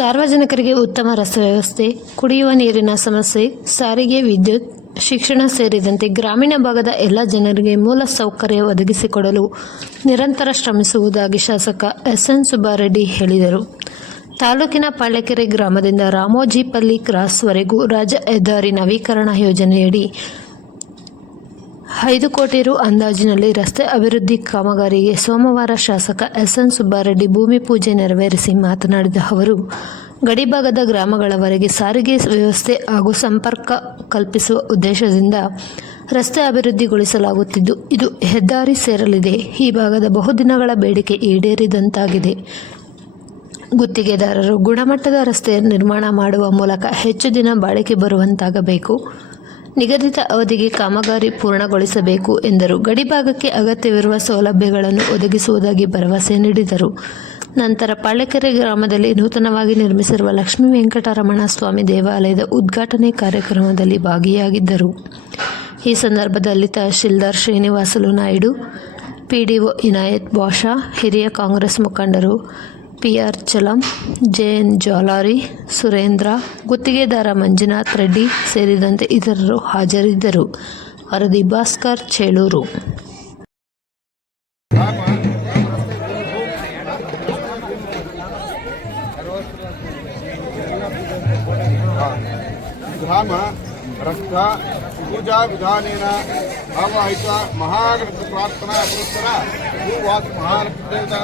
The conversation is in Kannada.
ಸಾರ್ವಜನಿಕರಿಗೆ ಉತ್ತಮ ರಸ್ತೆ ವ್ಯವಸ್ಥೆ ಕುಡಿಯುವ ನೀರಿನ ಸಮಸ್ಯೆ, ಸಾರಿಗೆ, ವಿದ್ಯುತ್, ಶಿಕ್ಷಣ ಸೇರಿದಂತೆ ಗ್ರಾಮೀಣ ಭಾಗದ ಎಲ್ಲ ಜನರಿಗೆ ಮೂಲ ಸೌಕರ್ಯ ಒದಗಿಸಿಕೊಡಲು ನಿರಂತರ ಶ್ರಮಿಸುವುದಾಗಿ ಶಾಸಕ ಎಸ್ ಎನ್ ಸುಬ್ಬಾರೆಡ್ಡಿ ಹೇಳಿದರು. ತಾಲೂಕಿನ ಪಳ್ಳಕೆರೆ ಗ್ರಾಮದಿಂದ ರಾಮೋಜಿಪಲ್ಲಿ ಕ್ರಾಸ್ವರೆಗೂ ರಾಜ್ಯ ಹೆದ್ದಾರಿ ನವೀಕರಣ ಯೋಜನೆಯಡಿ ಐದು ಕೋಟಿ ರು ಅಂದಾಜಿನಲ್ಲಿ ರಸ್ತೆ ಅಭಿವೃದ್ಧಿ ಕಾಮಗಾರಿಗೆ ಸೋಮವಾರ ಶಾಸಕ ಎಸ್ ಎನ್ ಸುಬ್ಬಾರೆಡ್ಡಿ ಭೂಮಿ ಪೂಜೆ ನೆರವೇರಿಸಿ ಮಾತನಾಡಿದ ಅವರು ಗಡಿಭಾಗದ ಗ್ರಾಮಗಳವರೆಗೆ ಸಾರಿಗೆ ವ್ಯವಸ್ಥೆ ಹಾಗೂ ಸಂಪರ್ಕ ಕಲ್ಪಿಸುವ ಉದ್ದೇಶದಿಂದ ರಸ್ತೆ ಅಭಿವೃದ್ಧಿಗೊಳಿಸಲಾಗುತ್ತಿದ್ದು, ಇದು ಹೆದ್ದಾರಿ ಸೇರಲಿದೆ. ಈ ಭಾಗದ ಬಹುದಿನಗಳ ಬೇಡಿಕೆ ಈಡೇರಿದಂತಾಗಿದೆ. ಗುತ್ತಿಗೆದಾರರು ಗುಣಮಟ್ಟದ ರಸ್ತೆಯನ್ನು ನಿರ್ಮಾಣ ಮಾಡುವ ಮೂಲಕ ಹೆಚ್ಚು ದಿನ ಬಾಳಿಕೆ ಬರುವಂತಾಗಬೇಕು. ನಿಗದಿತ ಅವಧಿಗೆ ಕಾಮಗಾರಿ ಪೂರ್ಣಗೊಳಿಸಬೇಕು ಎಂದರು. ಗಡಿಭಾಗಕ್ಕೆ ಅಗತ್ಯವಿರುವ ಸೌಲಭ್ಯಗಳನ್ನು ಒದಗಿಸುವುದಾಗಿ ಭರವಸೆ ನೀಡಿದರು. ನಂತರ ಪಾಳೆಕೆರೆ ಗ್ರಾಮದಲ್ಲಿ ನೂತನವಾಗಿ ನಿರ್ಮಿಸಿರುವ ಲಕ್ಷ್ಮೀ ವೆಂಕಟರಮಣ ಸ್ವಾಮಿ ದೇವಾಲಯದ ಉದ್ಘಾಟನೆ ಕಾರ್ಯಕ್ರಮದಲ್ಲಿ ಭಾಗಿಯಾಗಿದ್ದರು. ಈ ಸಂದರ್ಭದಲ್ಲಿ ತಹಶೀಲ್ದಾರ್ ಶ್ರೀನಿವಾಸಲು ನಾಯ್ಡು ಪಿಡಿಒ ಇನಾಯತ್ ಬಾಷಾ, ಹಿರಿಯ ಕಾಂಗ್ರೆಸ್ ಮುಖಂಡರು P R Chalam, J N Jalari Surendra, ಗುತ್ತಿಗೆದಾರ ಮಂಜುನಾಥ್ ರೆಡ್ಡಿ ಸೇರಿದಂತೆ ಇತರರು ಹಾಜರಿದ್ದರು. ವರದಿ ಭಾಸ್ಕರ್, ಚೇಳೂರು. ಗ್ರಾಮ ರಸ್ತಾ ಪೂಜಾ ವಿಧಾನೇನ ಭಾವಹಿತ ಮಹಾಗಣಪತಿ ಪ್ರಾರ್ಥನಾ ಪುರಸ್ಕರ ಭೂವಾಸ ಮಹಾಗಣಪತಿ ದೇವತಾ